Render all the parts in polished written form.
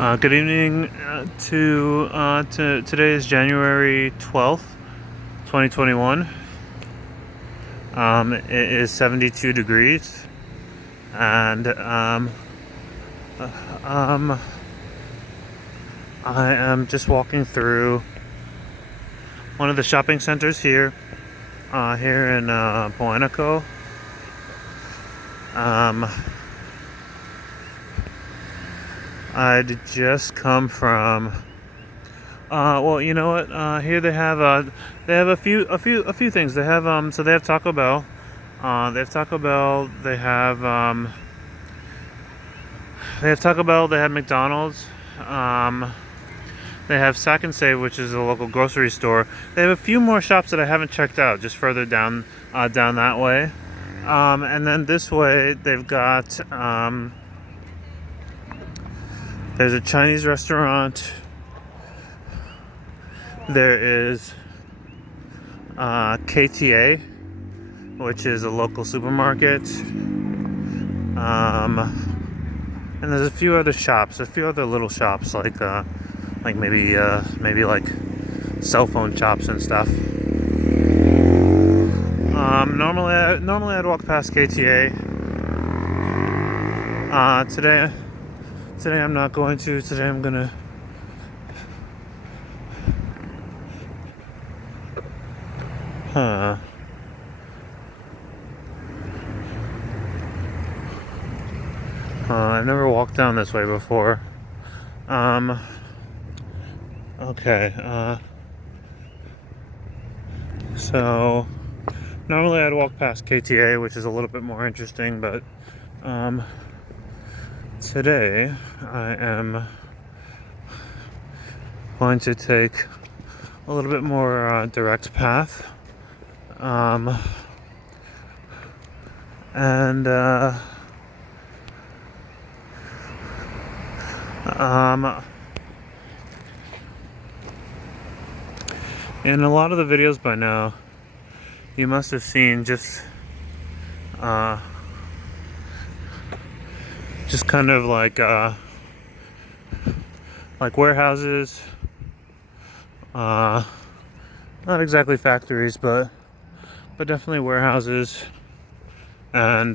Good evening. To today is January 12th, 2021. It is 72 degrees, and I am just walking through one of the shopping centers here in Poenico. I'd just come from. Well, you know what? Here they have a few things. They have so they have Taco Bell. They have Taco Bell. They have Taco Bell. They have McDonald's. They have Sack and Save, which is a local grocery store. They have a few more shops that I haven't checked out, just further down that way. And then this way, they've got there's a Chinese restaurant. There is KTA, which is a local supermarket. And there's a few other shops, a few other little shops like maybe like cell phone shops and stuff. Normally I'd walk past KTA. Today I'm not going to. Today I'm gonna. I've never walked down this way before. Okay. So normally I'd walk past KTA, which is a little bit more interesting, but today I am going to take a little bit more direct path. And in a lot of the videos by now, you must have seen just kind of like warehouses, not exactly factories, but definitely warehouses, and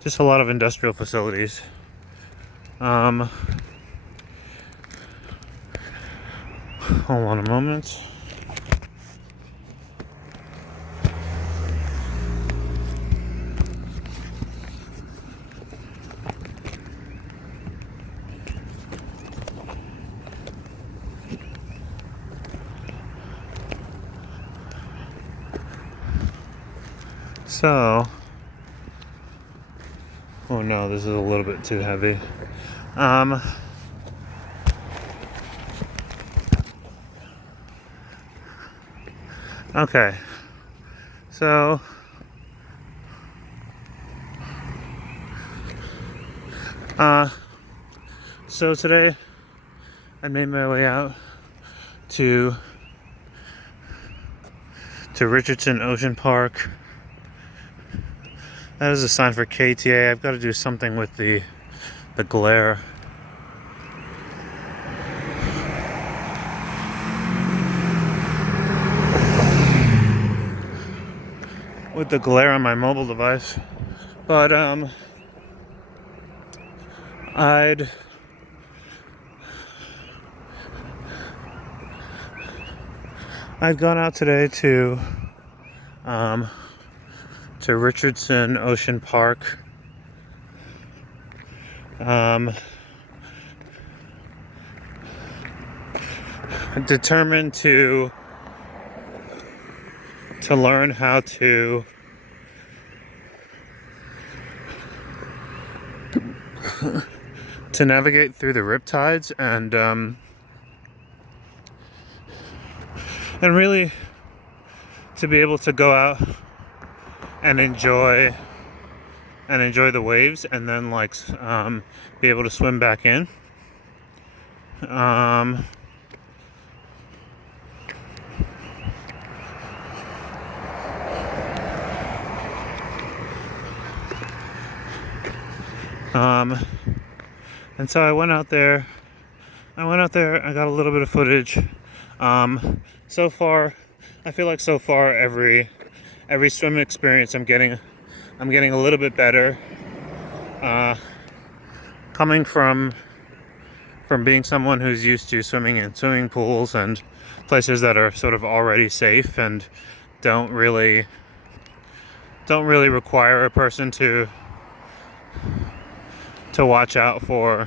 just a lot of industrial facilities. Hold on a moment. So, oh no, this is a little bit too heavy. Okay, so today I made my way out to Richardson Ocean Park. That is a sign for KTA. I've got to do something with the glare. With the glare on my mobile device. But I'd gone out today to Richardson Ocean Park. Determined to learn how to navigate through the riptides and really to be able to go out and enjoy the waves, and then be able to swim back in. And so I went out there. I got a little bit of footage. So far, I feel like so far every swim experience I'm getting a little bit better. Coming from being someone who's used to swimming in swimming pools and places that are sort of already safe and don't really require a person to watch out for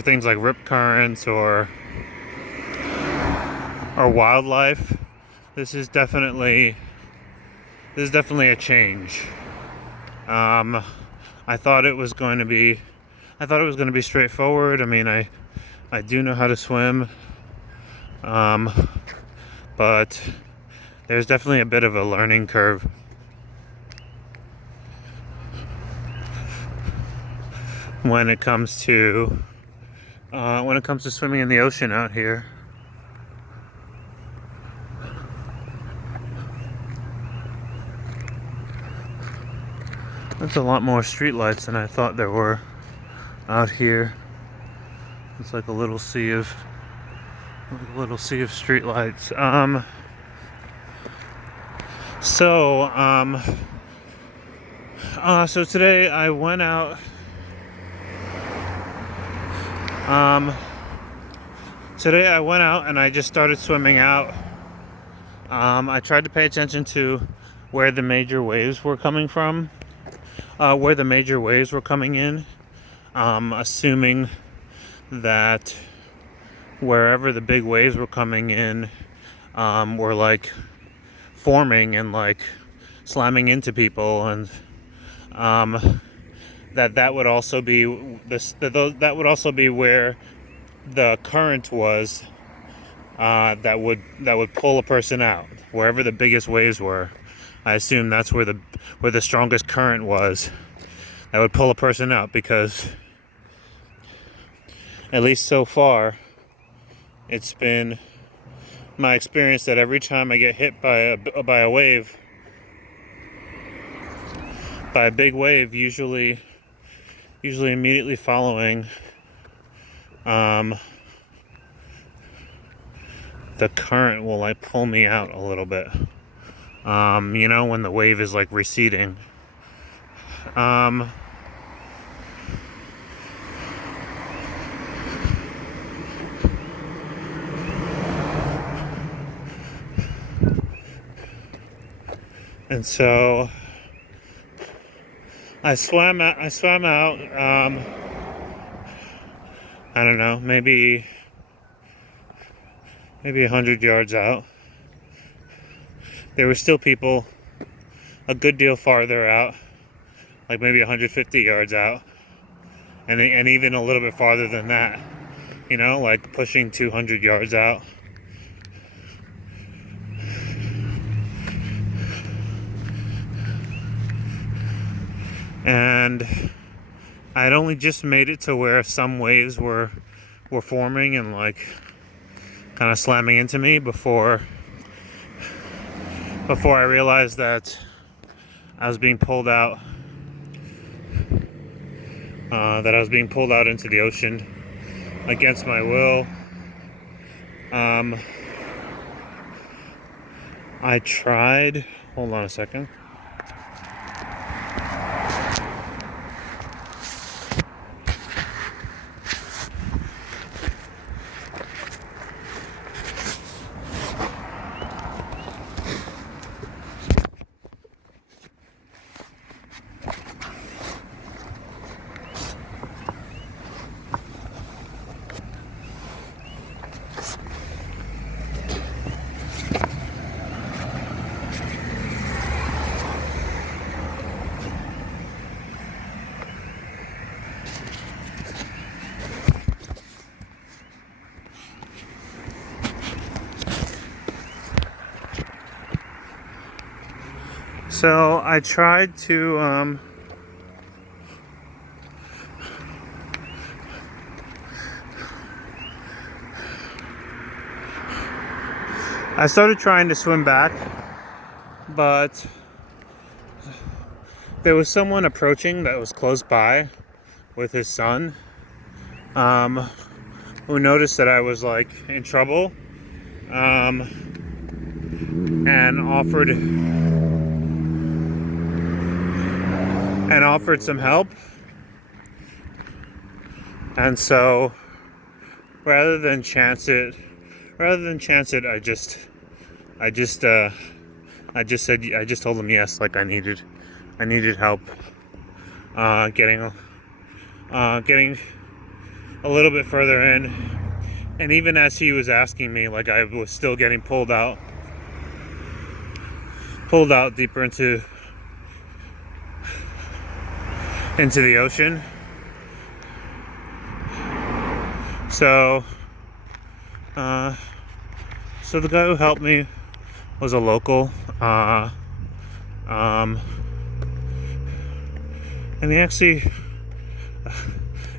things like rip currents or wildlife. This is definitely a change. I thought it was going to be straightforward. I mean, I do know how to swim, but there's definitely a bit of a learning curve. When it comes to swimming in the ocean out here. There's a lot more streetlights than I thought there were out here. It's like a little sea of streetlights. So today I went out. Today I went out and I just started swimming out. I tried to pay attention to where the major waves were coming from, where the major waves were coming in, assuming that wherever the big waves were coming in were like forming and like slamming into people, and that would also be that would also be where the current was that would pull a person out. Wherever the biggest waves were, I assume that's where the strongest current was that would pull a person out, because at least so far it's been my experience that every time I get hit by a wave, by a big wave, usually immediately following, the current will like pull me out a little bit. When the wave is like receding. And so I swam out. I don't know, maybe 100 yards out. There were still people a good deal farther out, like maybe 150 yards out, and even a little bit farther than that. Like pushing 200 yards out. And I'd only just made it to where some waves were forming and like kind of slamming into me before I realized that I was being pulled out. That I was being pulled out into the ocean against my will. I tried. Hold on a second. So I tried to I started trying to swim back, but there was someone approaching that was close by with his son, who noticed that I was like in trouble, and offered some help. And so rather than chance it, I just told him yes, like I needed help getting a little bit further in. And even as he was asking me, like I was still getting pulled out deeper into the ocean. So the guy who helped me was a local, and he actually,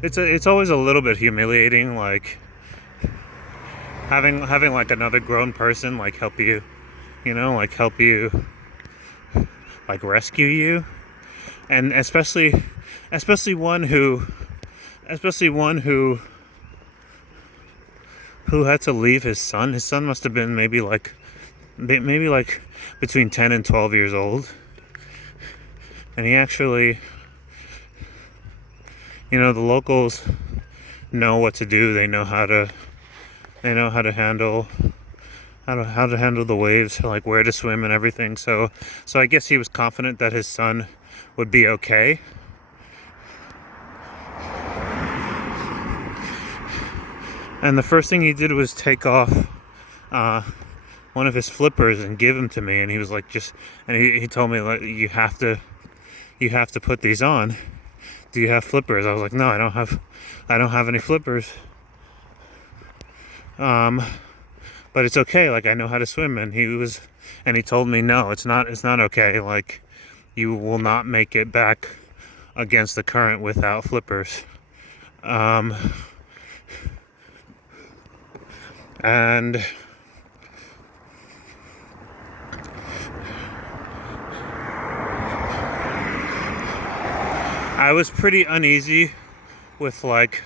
it's always a little bit humiliating, like having like another grown person like help you, like rescue you, and especially one who had to leave his son. His son must have been maybe like between 10 and 12 years old. And he actually, the locals know what to do. They know how to handle the waves, like where to swim and everything. So I guess he was confident that his son would be okay. And the first thing he did was take off one of his flippers and give them to me. And he was like, he told me, like, you have to put these on. Do you have flippers? I was like, no, I don't have any flippers. But it's okay. Like, I know how to swim. And he told me, no, it's not okay. Like, you will not make it back against the current without flippers. And I was pretty uneasy with like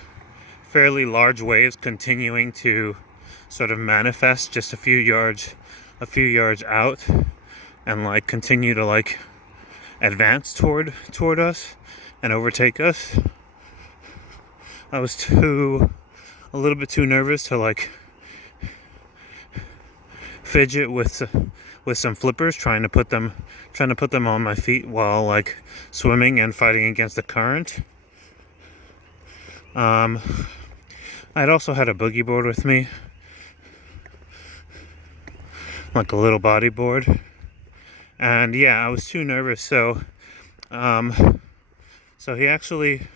fairly large waves continuing to sort of manifest just a few yards out and like continue to like advance toward us and overtake us. I was a little bit too nervous to like fidget with some flippers, trying to put them on my feet while like swimming and fighting against the current. I'd also had a boogie board with me, like a little body board, and yeah, I was too nervous. So he actually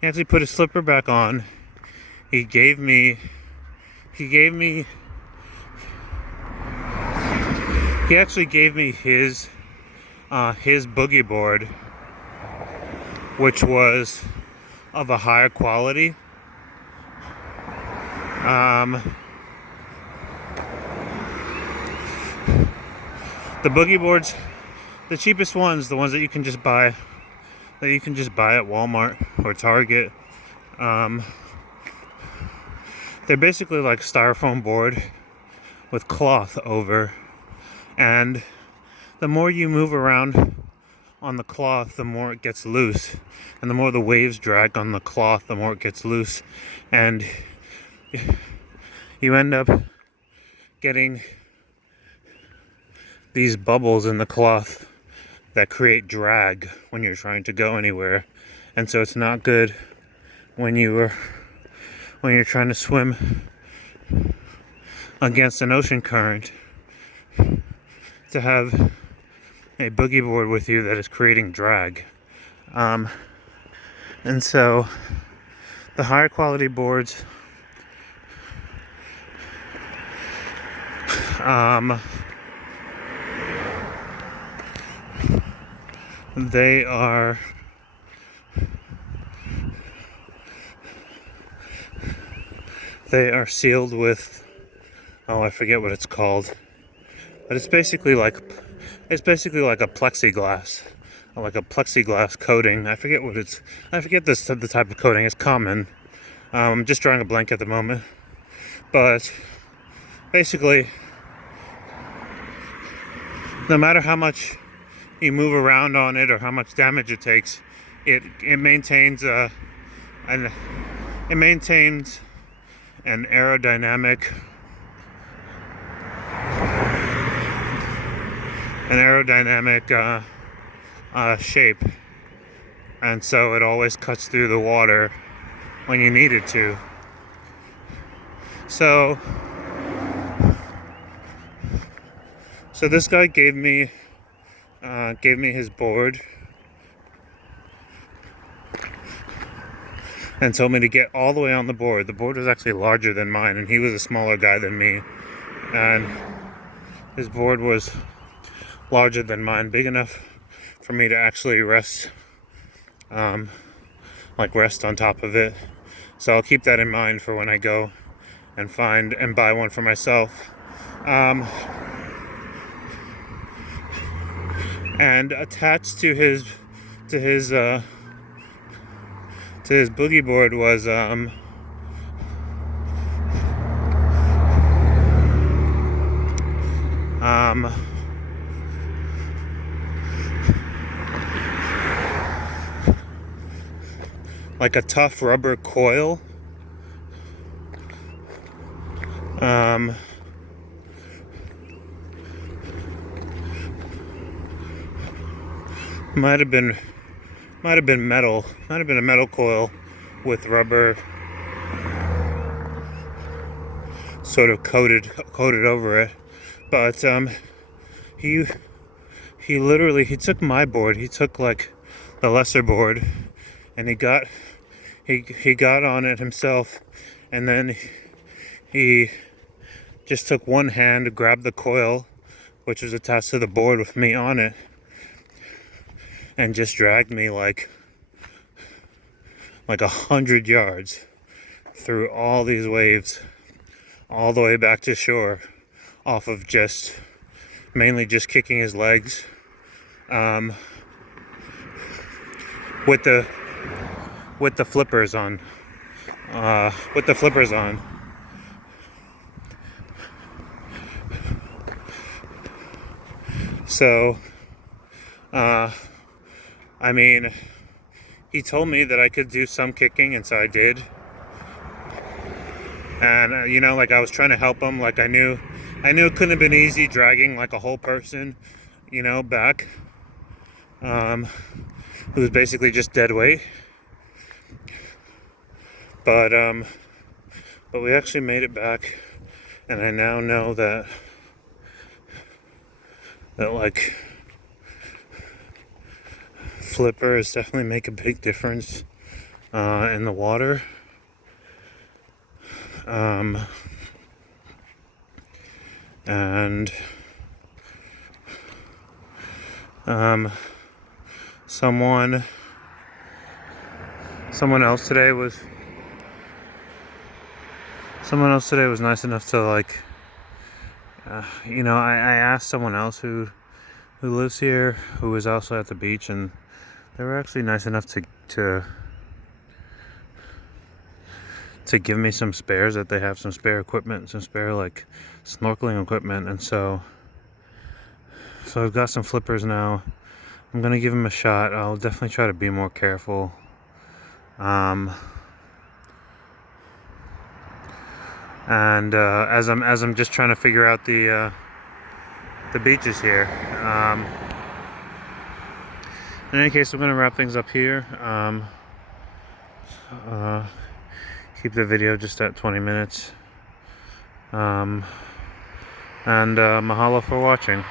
put his slipper back on. He gave me He actually gave me his boogie board, which was of a higher quality. The boogie boards, the cheapest ones, the ones that you can just buy at Walmart or Target, they're basically like styrofoam board with cloth over. And the more you move around on the cloth, the more it gets loose. And the more the waves drag on the cloth, the more it gets loose. And you end up getting these bubbles in the cloth that create drag when you're trying to go anywhere. And so it's not good when you're trying to swim against an ocean current to have a boogie board with you that is creating drag. And so the higher quality boards they are sealed with, I forget what it's called. But it's basically like a plexiglass, like a plexiglass coating. I forget the type of coating. It's common, I'm just drawing a blank at the moment, but basically, no matter how much you move around on it or how much damage it takes, it maintains an aerodynamic shape, and so it always cuts through the water when you need it to. So this guy gave me his board and told me to get all the way on the board. The board was actually larger than mine, and he was a smaller guy than me, and his board was larger than mine, big enough for me to actually rest on top of it. So I'll keep that in mind for when I go and find and buy one for myself. And attached to his boogie board was like a tough rubber coil. Might have been metal. Might have been a metal coil with rubber sort of coated over it. But he literally took my board. He took like the lesser board, and he got on it himself, and then he just took one hand, grabbed the coil, which was attached to the board with me on it, and just dragged me like 100 yards through all these waves, all the way back to shore, off of mainly just kicking his legs, with the flippers on. So, I mean, he told me that I could do some kicking, and so I did. And I was trying to help him. Like I knew it couldn't have been easy dragging like a whole person, back. It was basically just dead weight. But we actually made it back, and I now know that like flippers definitely make a big difference in the water. And someone else today was nice enough to I asked someone else who lives here, who was also at the beach, and they were actually nice enough to give me some spares, that they have some spare equipment, some spare like snorkeling equipment. And so I've got some flippers now. I'm gonna give them a shot. I'll definitely try to be more careful. And as I'm just trying to figure out the beaches here. In any case, I'm gonna wrap things up here. Keep the video just at 20 minutes. And mahalo for watching.